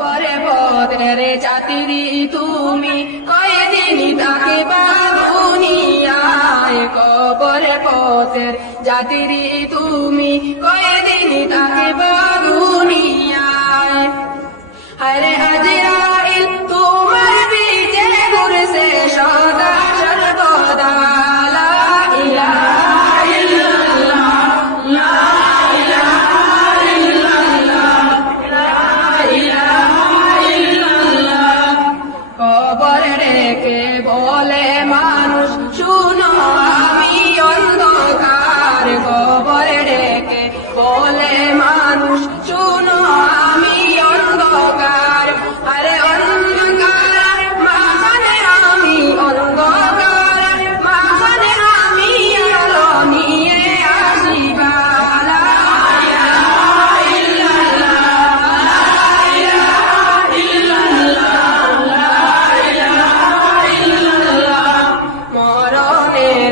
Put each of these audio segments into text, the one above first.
পরে বদের জাতিরি তুমি কয়েদিন তাকে বাগুনিয়ায় কবরে পথের জাতির তুমি কে বলে মানুষ শুনো।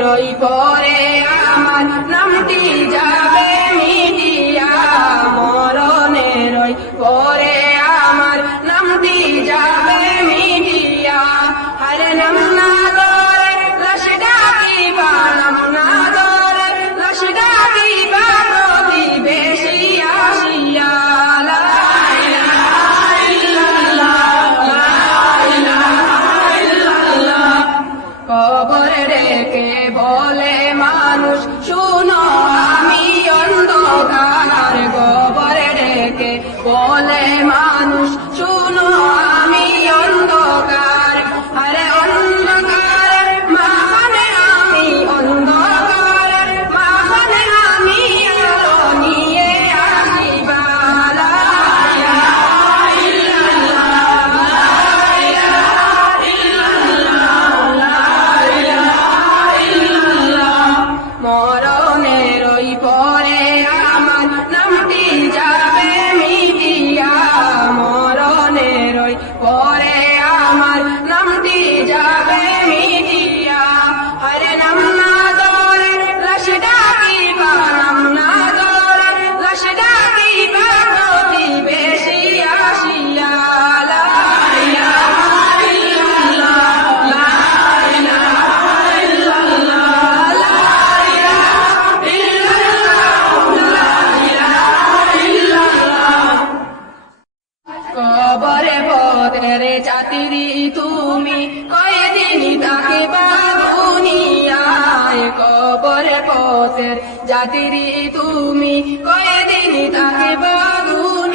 জয় করে আমার নামটি যাবে মিটি স্বপ্নের ওই পরে তুমি কয়েদিনি তাকে বাবুনিয়ায় কবরে পথের জাতিরি তুমি। কয়েদিনি তাকে বাবুনি